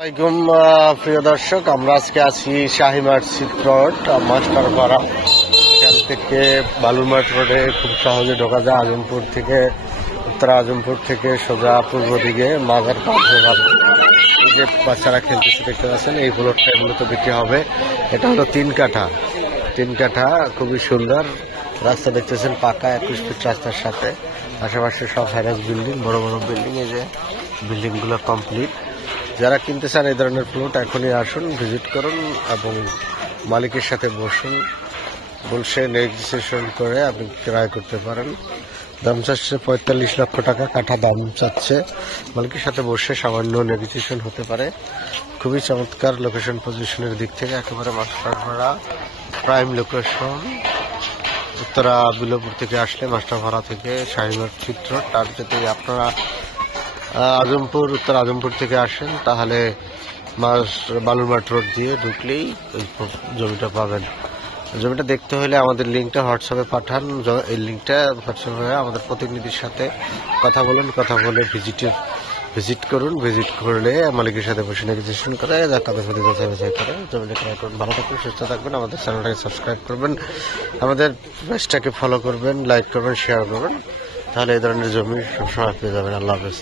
আসসালামাইকুম প্রিয় দর্শক, আমরা আজকে আছি শাহিমার্ট চিত্রট মাস্টারপাড়া। এখান থেকে বালুরমাঠ রোডে খুব সহজে ঢোকা যায়। আজমপুর থেকে, উত্তর আজমপুর থেকে সোজা পূর্ব দিকে মাজার পার হয়ে যাবে। এই যে বাচ্চারা খেলতেছে দেখতে পাচ্ছেন, এই প্লটটা মূলত বিক্রি হবে। এটা হলো 3 কাঠা, খুবই সুন্দর রাস্তা দেখতেছেন, পাকা 21 ফিট রাস্তার সাথে। আশেপাশে সব হ্যারাস বিল্ডিং, বড় বড় বিল্ডিং। এই যে বিল্ডিংগুলো কমপ্লিট। যারা কিনতে চান এই ধরনের প্লট এখনই আসুন, ভিজিট করুন এবং মালিকের সাথে বসুন, বসে নেগোসিয়েশন করে আপনি ক্রয় করতে পারেন। দাম চাচ্ছে 45 লক্ষ টাকা কাঠা দাম চাচ্ছে। মালিকের সাথে বসে সামান্য নেগোসিয়েশন হতে পারে। খুবই চমৎকার লোকেশন, পজিশনের দিক থেকে একেবারে মাস্টারপাড়া প্রাইম লোকেশন। উত্তরা বিলোপুর থেকে আসলে মাস্টারপাড়া থেকে শাহিমার্ট চিত্র, তার যদি আপনারা আজমপুর, উত্তর আজমপুর থেকে আসেন তাহলে বালুরমাঠ রোড দিয়ে ঢুকলেই ওই জমিটা পাবেন। জমিটা দেখতে হলে আমাদের লিঙ্কটা হোয়াটসঅ্যাপে পাঠান। এই লিঙ্কটা হোয়াটসঅ্যাপে আমাদের প্রতিনিধির সাথে কথা বলুন, কথা বলে ভিজিট করুন। ভিজিট করলে মালিকের সাথে বসে নেগোসিয়েশন করে তাদের সাথে যাচাই করে জমিটা ক্রয় করুন। ভালো থাকবেন, সুস্থ থাকবেন। আমাদের চ্যানেলটাকে সাবস্ক্রাইব করবেন, আমাদের পেজটাকে ফলো করবেন, লাইক করবেন, শেয়ার করবেন। তাহলে এই ধরনের জমি সবসময় পেয়ে যাবেন। আল্লাহ হাফেজ।